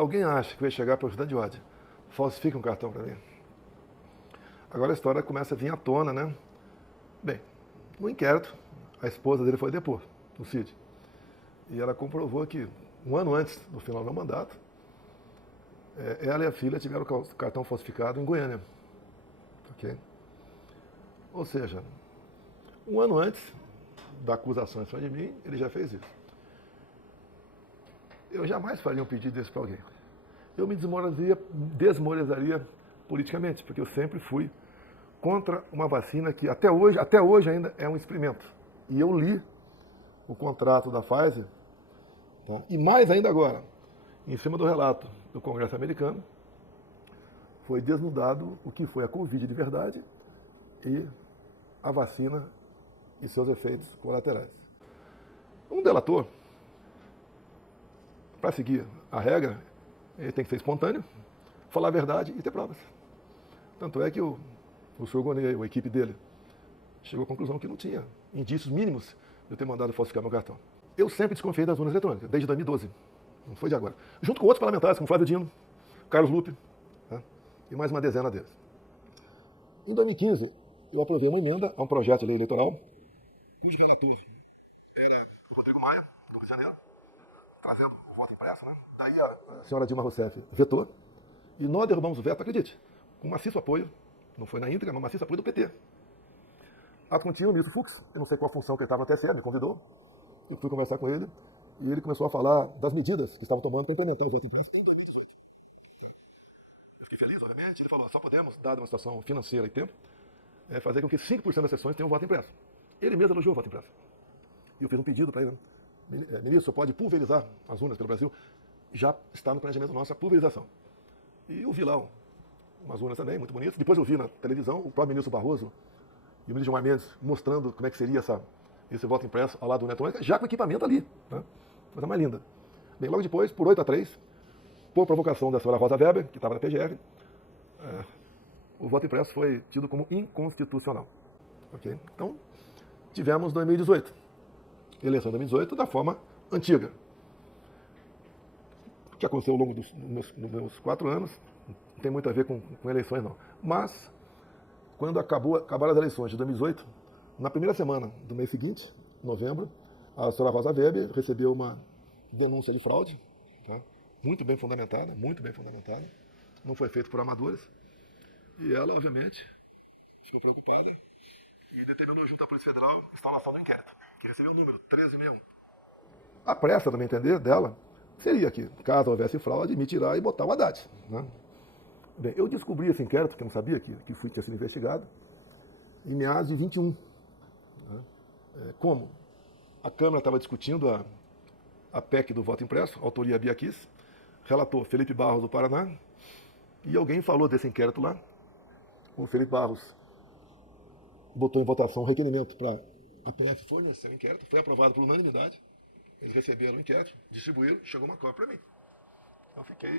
alguém acha que vai chegar para o ajudante de ordem, falsifica um cartão para mim. Agora a história começa a vir à tona, né? Bem, no inquérito, a esposa dele foi depor, no CID. E ela comprovou que, um ano antes do final do meu mandato, ela e a filha tiveram o cartão falsificado em Goiânia. Okay? Ou seja, um ano antes da acusação em cima de mim, ele já fez isso. Eu jamais faria um pedido desse para alguém. Eu me desmoralizaria politicamente, porque eu sempre fui contra uma vacina que até hoje ainda é um experimento. E eu li o contrato da Pfizer, tá? E mais ainda agora, em cima do relato do Congresso americano, foi desnudado o que foi a Covid de verdade e a vacina e seus efeitos colaterais. Um delator, para seguir a regra, ele tem que ser espontâneo, falar a verdade e ter provas. Tanto é que o senhor Gonê, a equipe dele, chegou à conclusão que não tinha indícios mínimos de eu ter mandado falsificar meu cartão. Eu sempre desconfiei das urnas eletrônicas, desde 2012, não foi de agora. Junto com outros parlamentares, como Flávio Dino, Carlos Lupe, tá? E mais uma dezena deles. Em 2015, eu aprovei uma emenda a um projeto de lei eleitoral, cujo relator era o Rodrigo Maia, do Rio de Janeiro, trazendo o voto impresso, né? Daí a senhora Dilma Rousseff vetou, e nós derrubamos o veto, acredite, com maciço apoio, não foi na íntegra, mas maciço apoio do PT. Ato contínuo, o ministro Fux, eu não sei qual a função que ele estava no TSE, me convidou, eu fui conversar com ele, e ele começou a falar das medidas que estavam tomando para implementar os votos impressos em 2018. Eu fiquei feliz, obviamente, ele falou, só podemos, dada uma situação financeira e tempo, fazer com que 5% das sessões tenham voto impresso. Ele mesmo elogiou o voto impresso. E eu fiz um pedido para ele, né? Ministro, pode pulverizar as urnas pelo Brasil? Já está no planejamento nosso a pulverização. E eu vi lá umas urnas também, muito bonitas. Depois eu vi na televisão o próprio ministro Barroso e o ministro Gilmar Mendes mostrando como é que seria esse voto impresso ao lado do eletrônica, já com o equipamento ali. Né? Coisa mais linda. Bem, logo depois, por 8-3, por provocação da senhora Rosa Weber, que estava na PGR, o voto impresso foi tido como inconstitucional. Okay? Então, tivemos 2018. Eleição de 2018 da forma antiga. O que aconteceu ao longo dos meus 4 anos não tem muito a ver com eleições, não. Mas, quando acabaram as eleições de 2018, na primeira semana do mês seguinte, novembro, a senhora Rosa Weber recebeu uma denúncia de fraude, tá? Muito bem fundamentada, não foi feito por amadores, e ela, obviamente, ficou preocupada e determinou junto à Polícia Federal a instalação do inquérito, que recebeu o número 1361. A pressa, no meu entender, dela, seria que, caso houvesse fraude, me tirar e botar o Haddad. Né? Bem, eu descobri esse inquérito, que eu não sabia que tinha sido investigado, em meados de 21. Né? Como a Câmara estava discutindo a PEC do voto impresso, autoria Bia Kicis, relator Felipe Barros do Paraná, e alguém falou desse inquérito lá. O Felipe Barros botou em votação um requerimento para a PF fornecer o inquérito, foi aprovado por unanimidade, eles receberam o inquérito, distribuíram, chegou uma cópia para mim. Eu fiquei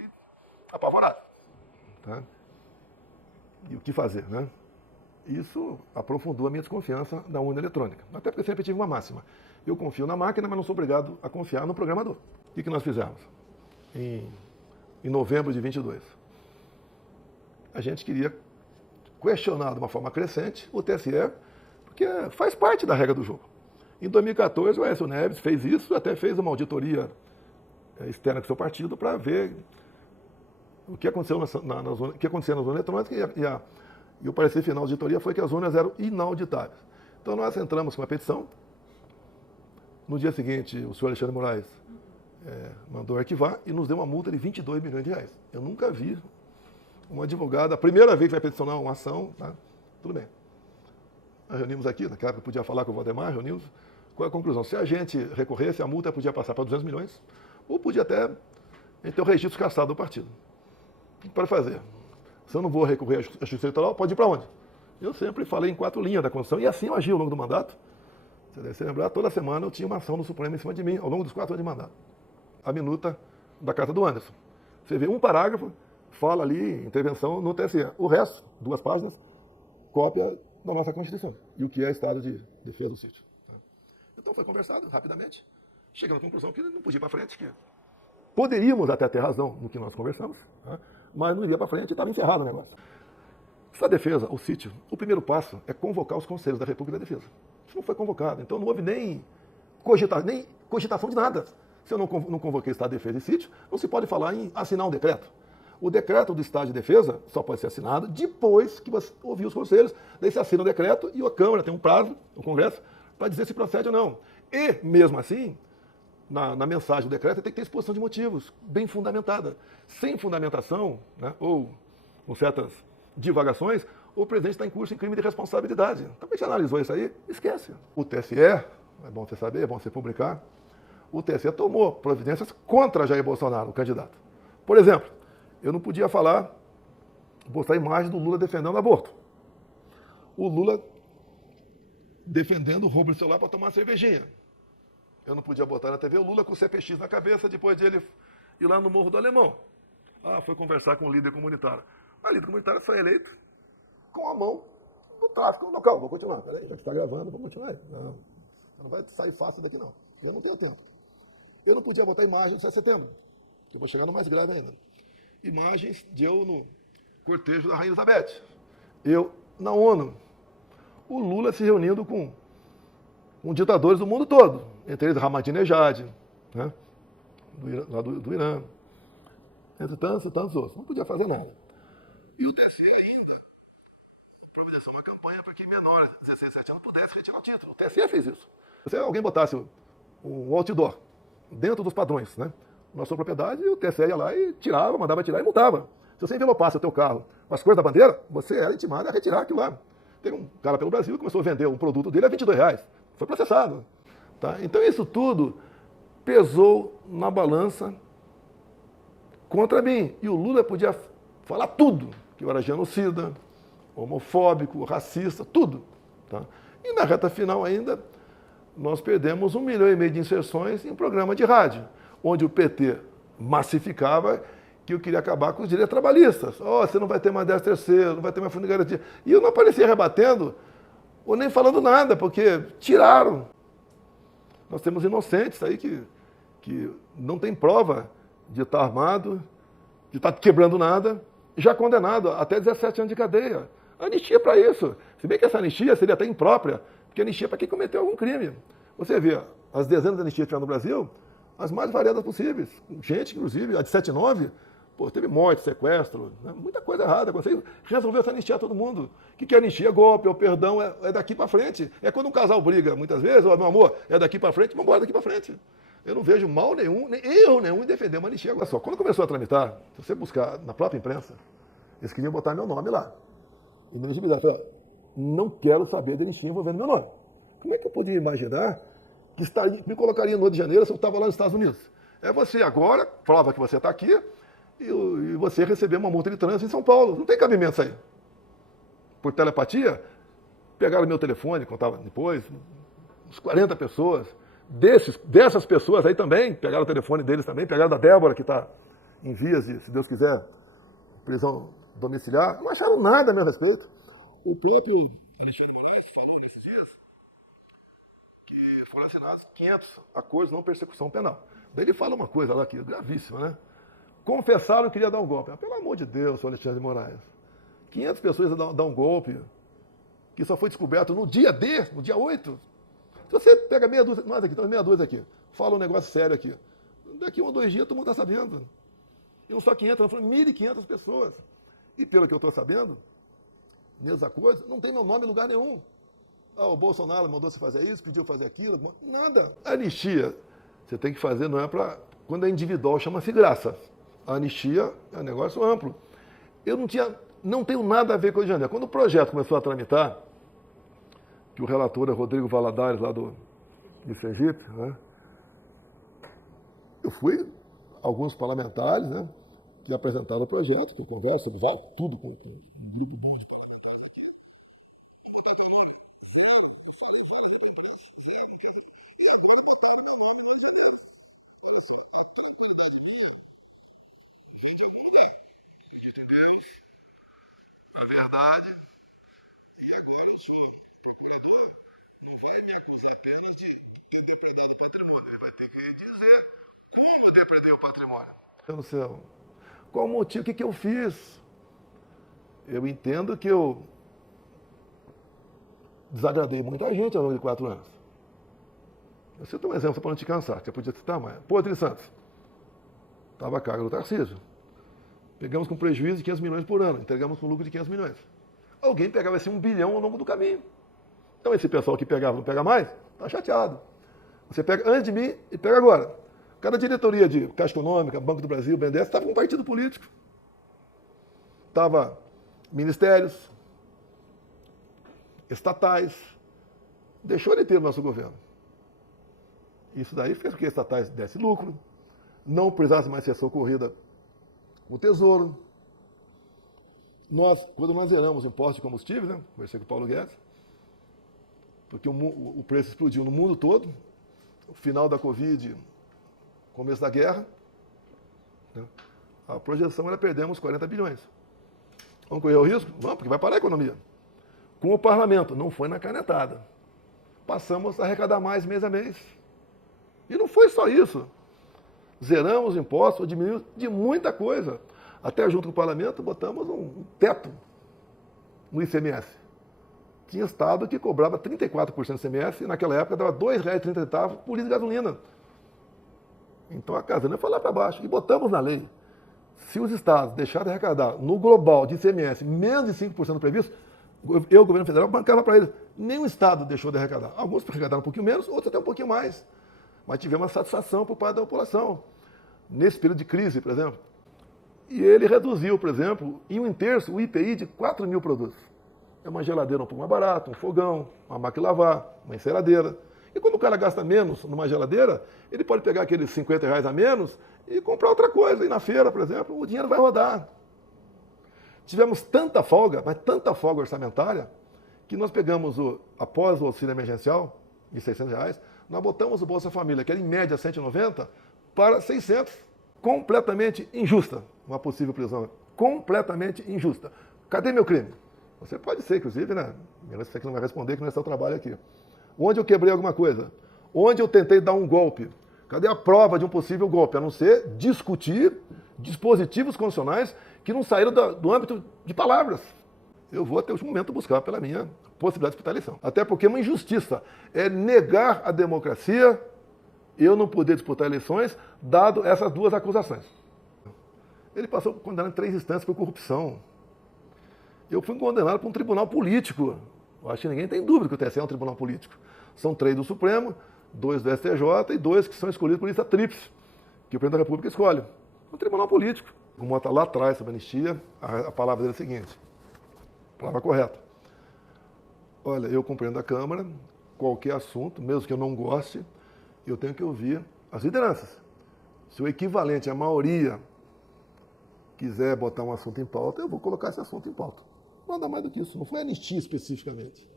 apavorado. Tá? E o que fazer, né? Isso aprofundou a minha desconfiança da urna eletrônica. Até porque sempre tive uma máxima. Eu confio na máquina, mas não sou obrigado a confiar no programador. O que nós fizemos? Em novembro de 22. A gente queria questionar de uma forma crescente o TSE, porque faz parte da regra do jogo. Em 2014, o Aécio Neves fez isso, até fez uma auditoria externa com o seu partido para ver o que aconteceu nas urnas eletrônicas e o parecer final da auditoria foi que as urnas eram inauditáveis. Então nós entramos com uma petição. No dia seguinte, o senhor Alexandre Moraes mandou arquivar e nos deu uma multa de 22 milhões de reais. Eu nunca vi uma advogada, a primeira vez que vai peticionar uma ação, tá? Tudo bem. Nós reunimos aqui, naquela época eu podia falar com o Valdemar, reunimos. Qual é a conclusão? Se a gente recorresse, a multa podia passar para 200 milhões, ou podia até ter o registro cassado do partido. O que pode fazer? Se eu não vou recorrer à Justiça Eleitoral, pode ir para onde? Eu sempre falei em 4 linhas da Constituição, e assim eu agi ao longo do mandato. Você deve se lembrar, toda semana eu tinha uma ação no Supremo em cima de mim, ao longo dos 4 anos de mandato. A minuta da carta do Anderson. Você vê um parágrafo, fala ali, intervenção no TSE. O resto, 2 páginas, cópia da nossa Constituição. E o que é estado de defesa do sítio. Então foi conversado rapidamente, chegando à conclusão que não podia ir para frente, que Poderíamos até ter razão no que nós conversamos, né? Mas não iria para frente e estava encerrado o negócio. Se a defesa, o sítio, o primeiro passo é convocar os conselhos da República da Defesa. Isso não foi convocado, então não houve nem cogitação de nada. Se eu não convoquei Estado de Defesa e Sítio, não se pode falar em assinar um decreto. O decreto do Estado de Defesa só pode ser assinado depois que você ouvir os conselhos, daí você assina o decreto e a Câmara tem um prazo, o Congresso, para dizer se procede ou não. E, mesmo assim, na mensagem do decreto tem que ter exposição de motivos, bem fundamentada. Sem fundamentação, né, ou com certas divagações, o presidente está em curso em crime de responsabilidade. Então, a gente analisou isso aí, esquece. O TSE, é bom você saber, é bom você publicar, o TSE tomou providências contra Jair Bolsonaro, o candidato. Por exemplo, eu não podia botar a imagem do Lula defendendo o aborto. O Lula defendendo o roubo de celular para tomar cervejinha. Eu não podia botar na TV o Lula com o CPX na cabeça depois de ele ir lá no Morro do Alemão. Foi conversar com o líder comunitário. A líder comunitária foi eleito com a mão no tráfico local. Vou continuar, peraí, já está gravando, vou continuar. Não vai sair fácil daqui não. Eu não tenho tempo. Eu não podia botar imagem do 7 de setembro, que eu vou chegar no mais grave ainda. Imagens de eu no cortejo da Rainha Elizabeth. Eu na ONU. O Lula se reunindo com ditadores do mundo todo, entre eles Ahmadinejad, né, do Irã, entre tantos outros. Não podia fazer nada. E o TSE ainda providenciou uma campanha para que menores de 16, 17 anos pudessem retirar o título. O TSE fez isso. Se alguém botasse um outdoor dentro dos padrões, né, na sua propriedade, o TSE ia lá e tirava, mandava tirar e multava. Se você envelopasse o teu carro com as cores da bandeira, você era intimado a retirar aquilo lá. Teve um cara pelo Brasil que começou a vender um produto dele a R$22. Foi processado. Tá? Então isso tudo pesou na balança contra mim. E o Lula podia falar tudo, que eu era genocida, homofóbico, racista, tudo. Tá? E na reta final ainda, nós perdemos 1,5 milhão de inserções em um programa de rádio, onde o PT massificava que eu queria acabar com os direitos trabalhistas. Você não vai ter mais 13º, não vai ter mais fundo de garantia. E eu não aparecia rebatendo, ou nem falando nada, porque tiraram. Nós temos inocentes aí que não tem prova de estar armado, de estar quebrando nada, já condenado até 17 anos de cadeia. Anistia para isso. Se bem que essa anistia seria até imprópria, porque anistia é para quem cometeu algum crime. Você vê, as dezenas de anistias que tiveram no Brasil, as mais variadas possíveis. Gente, inclusive, a de 7/9, teve morte, sequestro, né? Muita coisa errada. Você resolveu anistiar todo mundo. O que é anistia? Golpe, ou perdão, é daqui para frente. É quando um casal briga, muitas vezes, meu amor, é daqui para frente, vamos embora daqui para frente. Eu não vejo mal nenhum, nem erro nenhum em defender uma anistia. Olha só, quando começou a tramitar, se você buscar na própria imprensa, eles queriam botar meu nome lá. Inelegibilidade. Eu falei, não quero saber de anistia envolvendo meu nome. Como é que eu podia imaginar que me colocaria no Rio de Janeiro se eu estava lá nos Estados Unidos? É você agora, prova que você está aqui, e você receber uma multa de trânsito em São Paulo. Não tem cabimento isso aí. Por telepatia, pegaram meu telefone, contava depois, uns 40 pessoas. Dessas pessoas aí também, pegaram o telefone deles também, pegaram da Débora, que está em vias de, se Deus quiser, prisão domiciliar. Não acharam nada a meu respeito. O próprio Alexandre Moraes falou nesses dias que foram assinados 500 acordos de não persecução penal. Daí ele fala uma coisa lá que é gravíssima, né? Confessaram que queria dar um golpe. Pelo amor de Deus, seu Alexandre de Moraes. 500 pessoas dar um golpe que só foi descoberto no dia 8. Se você pega meia dúzia, nós aqui, estamos meia dúzia aqui, fala um negócio sério aqui. Daqui 1 ou 2 dias todo mundo está sabendo. E não só 500, foram 1.500 pessoas. E pelo que eu estou sabendo, nesses acordos, não tem meu nome em lugar nenhum. O Bolsonaro mandou você fazer isso, pediu fazer aquilo, nada. A anistia, você tem que fazer, não é para... Quando é individual, chama-se graça. A anistia é um negócio amplo. Eu não tenho nada a ver com o Rio de Janeiro. Quando o projeto começou a tramitar, que o relator é Rodrigo Valadares, lá de Sergipe, né? Eu fui, alguns parlamentares, né, que apresentaram o projeto, que eu converso sobre tudo com um grupo bom de a verdade, e agora o procurador não vai me acusar apenas de propriedade de patrimônio, ele vai ter que dizer como ter perdido o patrimônio. Meu Deus do céu. Qual o motivo? O que eu fiz? Eu entendo que eu desagradei muita gente ao longo de 4 anos. Eu cito um exemplo só para não te cansar, que você podia citar mais. Pô, Tri Santos. Estava a carga do Tarcísio. Pegamos com prejuízo de 500 milhões por ano, entregamos com lucro de 500 milhões. Alguém pegava assim 1 bilhão ao longo do caminho. Então esse pessoal que pegava não pega mais, está chateado. Você pega antes de mim e pega agora. Cada diretoria de Caixa Econômica, Banco do Brasil, BNDES, estava com um partido político. Estava ministérios, estatais. Deixou de ter o nosso governo. Isso daí fez com que estatais dessem lucro, não precisasse mais ser socorrida o Tesouro. Quando nós zeramos impostos de combustíveis, né, conversei com o Paulo Guedes, porque o preço explodiu no mundo todo, o final da Covid, começo da guerra, né, a projeção era perdermos 40 bilhões. Vamos correr o risco? Vamos, porque vai parar a economia. Com o parlamento, não foi na canetada. Passamos a arrecadar mais mês a mês. E não foi só isso. Zeramos impostos, diminuímos de muita coisa. Até junto com o parlamento, botamos um teto no ICMS. Tinha estado que cobrava 34% do ICMS e naquela época dava R$ 2,30 por litro de gasolina. Então a casana foi lá para baixo. E botamos na lei. Se os estados deixarem de arrecadar no global de ICMS menos de 5% do previsto, eu, governo federal, bancava para eles. Nenhum estado deixou de arrecadar. Alguns arrecadaram um pouquinho menos, outros até um pouquinho mais. Mas tivemos uma satisfação por parte da população. Nesse período de crise, por exemplo. E ele reduziu, por exemplo, em 1/3 o IPI de 4 mil produtos. É uma geladeira um pouco mais barata, um fogão, uma máquina de lavar, uma enceradeira. E quando o cara gasta menos numa geladeira, ele pode pegar aqueles R$ 50 a menos e comprar outra coisa. E na feira, por exemplo, o dinheiro vai rodar. Tivemos tanta folga, mas tanta folga orçamentária, que nós pegamos, após o auxílio emergencial, de R$ 600, nós botamos o Bolsa Família, que era em média 190, para 600. Completamente injusta uma possível prisão. Completamente injusta. Cadê meu crime? Você pode ser, inclusive, né? Você que não vai responder, que não é seu trabalho aqui. Onde eu quebrei alguma coisa? Onde eu tentei dar um golpe? Cadê a prova de um possível golpe? A não ser discutir dispositivos constitucionais que não saíram do âmbito de palavras. Eu vou até o último momento buscar pela minha possibilidade de disputar a eleição. Até porque é uma injustiça. É negar a democracia eu não poder disputar eleições, dado essas duas acusações. Ele passou condenado em 3 instâncias por corrupção. Eu fui condenado por um tribunal político. Eu acho que ninguém tem dúvida que o TSE é um tribunal político. São 3 do Supremo, 2 do STJ e 2 que são escolhidos por lista tríplice, que o presidente da República escolhe. Um tribunal político. Como está lá atrás sobre a anistia, a palavra dele é a seguinte. Palavra correta. Olha, eu compreendo a Câmara, qualquer assunto, mesmo que eu não goste, eu tenho que ouvir as lideranças. Se o equivalente, a maioria, quiser botar um assunto em pauta, eu vou colocar esse assunto em pauta. Nada mais do que isso. Não foi anistia especificamente.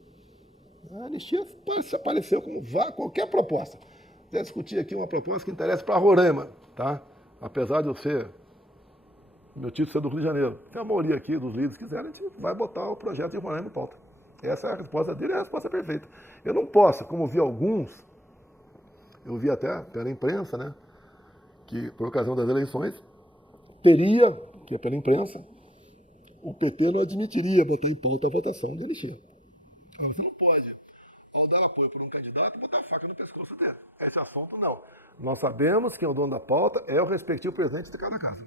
A anistia apareceu como qualquer proposta. Quer discutir aqui uma proposta que interessa para Roraima, tá? Apesar de eu ser, meu título ser do Rio de Janeiro. Se a maioria aqui dos líderes quiserem, a gente vai botar o projeto de Roraima em pauta. Essa é a resposta dele, é a resposta perfeita. Eu não posso, como vi alguns, eu vi até pela imprensa, né, que por ocasião das eleições, teria, que é pela imprensa, o PT não admitiria botar em pauta a votação de anistia. Você não pode, ao dar apoio por um candidato, botar a faca no pescoço dele. Esse assunto não. Nós sabemos que o dono da pauta é o respectivo presidente de cada casa.